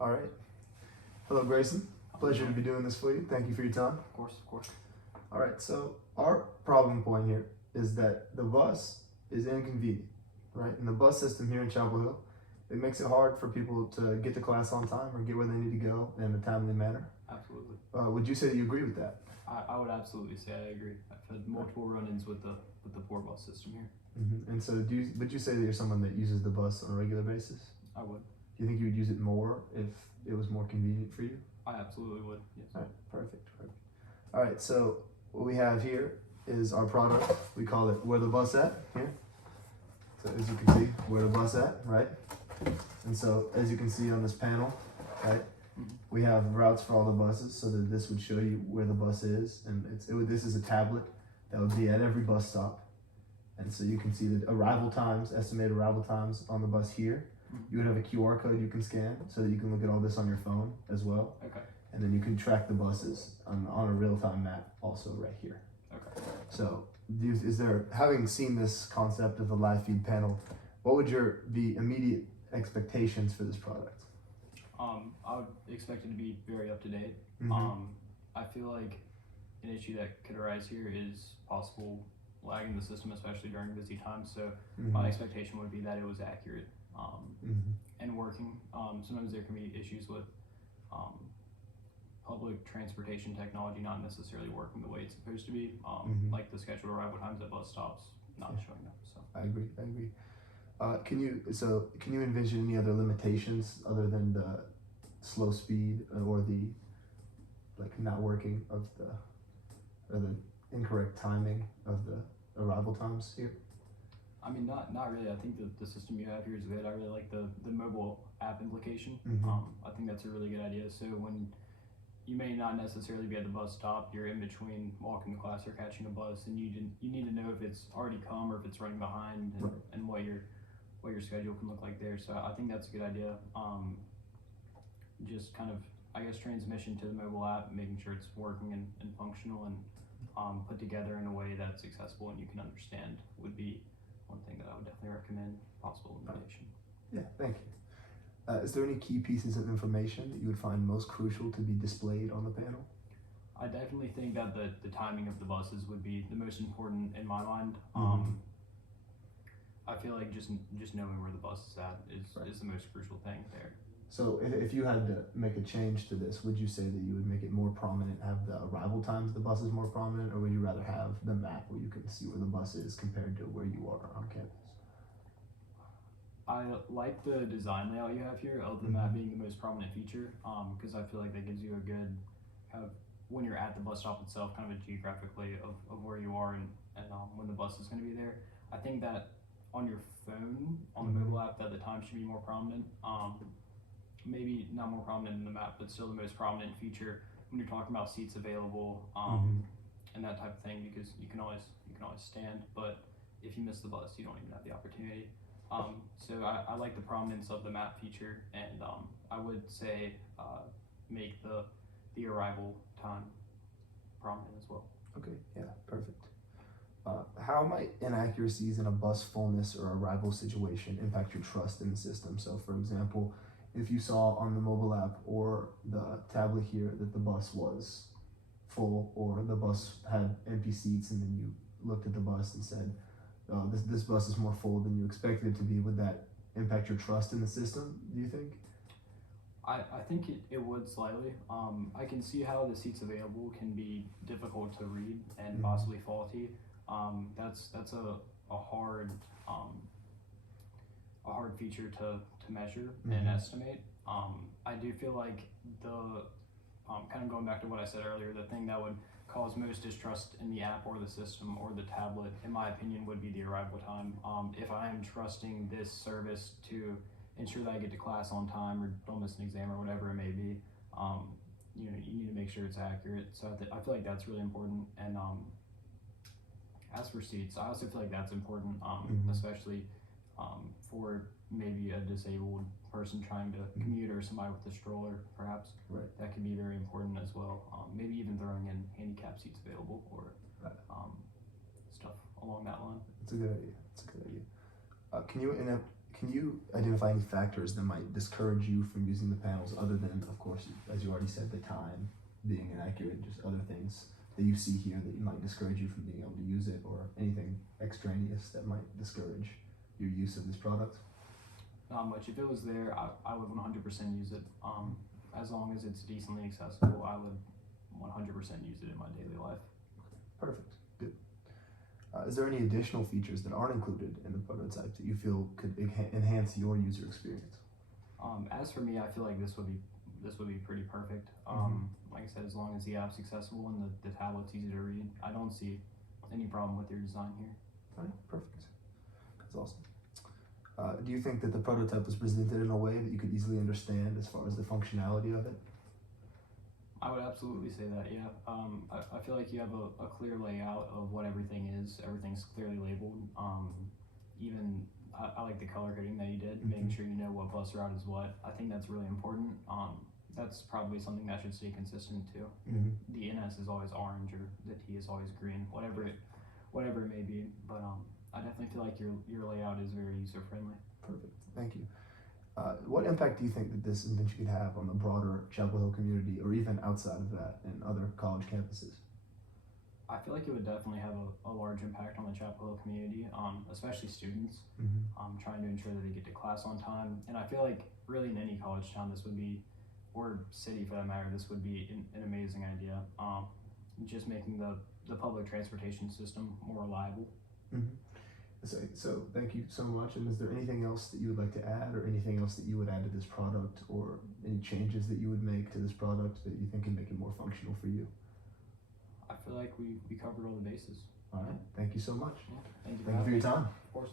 All right. Hello, Grayson. Pleasure to be doing this for you. Thank you for your time. Of course. All right. So our problem point here is that the bus is inconvenient, right? And the bus system here in Chapel Hill, it makes it hard for people to get to class on time or get where they need to go in a timely manner. Absolutely. Would you say that you agree with that? I would absolutely say I agree. I've had multiple run-ins with the poor bus system here. And so, would you say that you're someone that uses the bus on a regular basis? I would. Do you think you would use it more if it was more convenient for you? I absolutely would. Yes. All right, perfect. All right, so what we have here is our product. We call it "Where the Bus At" here. So as you can see, where the bus at, right? And so as you can see on this panel, right, we have routes for all the buses, so that this would show you where the bus is, and this is a tablet that would be at every bus stop, and so you can see the arrival times, estimated arrival times on the bus here. You would have a QR code you can scan, so that you can look at all this on your phone as well. Okay. And then you can track the buses on a real-time map also right here. Okay. So, having seen this concept of a live feed panel, what would be immediate expectations for this product? I would expect it to be very up to date. I feel like an issue that could arise here is possible lag in the system, especially during busy times. So my expectation would be that it was accurate and working. Sometimes there can be issues with public transportation technology not necessarily working the way it's supposed to be, like the scheduled arrival times at bus stops not showing up. So I agree. Can you envision any other limitations other than the slow speed or the not working of or the incorrect timing of the arrival times here? I mean, not really. I think the system you have here is good. I really like the mobile app implication. I think that's a really good idea. So when you may not necessarily be at the bus stop, you're in between walking to class or catching a bus, and you need to know if it's already come or if it's running behind, and what your schedule can look like there. So I think that's a good idea. Just kind of, I guess, transmission to the mobile app, making sure it's working and functional and put together in a way that's accessible and you can understand would be one thing that I would definitely recommend. Possible limitation. Yeah, thank you. Is there any key pieces of information that you would find most crucial to be displayed on the panel? I definitely think that the timing of the buses would be the most important in my mind. I feel like just knowing where the bus is at is the most crucial thing there. So if you had to make a change to this, would you say that you would make it more prominent, have the arrival times of the buses more prominent, or would you rather have the map where you can see where the bus is compared to where you are on campus? I like the design layout you have here of the map being the most prominent feature, because I feel like that gives you a good kind of, when you're at the bus stop itself, kind of a geographically of where you are and when the bus is going to be there. I think that on your phone, on the mobile app, that the time should be more prominent. Maybe not more prominent in the map, but still the most prominent feature when you're talking about seats available and that type of thing, because you can always stand, but if you miss the bus, you don't even have the opportunity. So I like the prominence of the map feature, and I would say make the arrival time prominent as well. Okay, yeah, perfect. How might inaccuracies in a bus fullness or arrival situation impact your trust in the system? So, for example, if you saw on the mobile app or the tablet here that the bus was full, or the bus had empty seats, and then you looked at the bus and said, this bus is more full than you expected it to be, would that impact your trust in the system, do you think? I think it would slightly. I can see how the seats available can be difficult to read and possibly faulty. That's a hard feature to measure and estimate. I do feel like the kind of going back to what I said earlier, the thing that would cause most distrust in the app or the system or the tablet, in my opinion, would be the arrival time. If I am trusting this service to ensure that I get to class on time or don't miss an exam or whatever it may be, you need to make sure it's accurate. So I feel like that's really important. And as for seats, I also feel like that's important, especially for maybe a disabled person trying to commute, or somebody with a stroller, perhaps. Right. That can be very important as well. Maybe even throwing in handicap seats available, or stuff along that line. It's a good idea. Can you identify any factors that might discourage you from using the panels other than, of course, as you already said, the time being inaccurate, just other things that you see here that might discourage you from being able to use it, or anything extraneous that might discourage your use of this product? Not much. If it was there, I would 100% use it. As long as it's decently accessible, I would 100% use it in my daily life. Perfect. Good. Is there any additional features that aren't included in the prototype that you feel could enhance your user experience? As for me, I feel like this would be pretty perfect. Like I said, as long as the app's accessible and the tablet's easy to read, I don't see any problem with your design here. All right, perfect. That's awesome. Do you think that the prototype was presented in a way that you could easily understand as far as the functionality of it? I would absolutely say that, yeah. I feel like you have a clear layout of what everything is. Everything's clearly labeled. Even I like the color coding that you did, making sure you know what bus route is what. I think that's really important. That's probably something that should stay consistent too. The NS is always orange, or the T is always green, whatever it may be. But I definitely feel like your layout is very user friendly. Perfect. Thank you. What impact do you think that this invention could have on the broader Chapel Hill community, or even outside of that in other college campuses? I feel like it would definitely have a large impact on the Chapel Hill community, especially students, trying to ensure that they get to class on time. And I feel like really in any college town, this would be, or city for that matter, this would be an amazing idea. Just making the public transportation system more reliable. So thank you so much. And is there anything else that you would like to add, or anything else that you would add to this product, or any changes that you would make to this product that you think can make it more functional for you? I feel like we covered all the bases. All right. Thank you so much. Yeah, thank you for your time. Of course.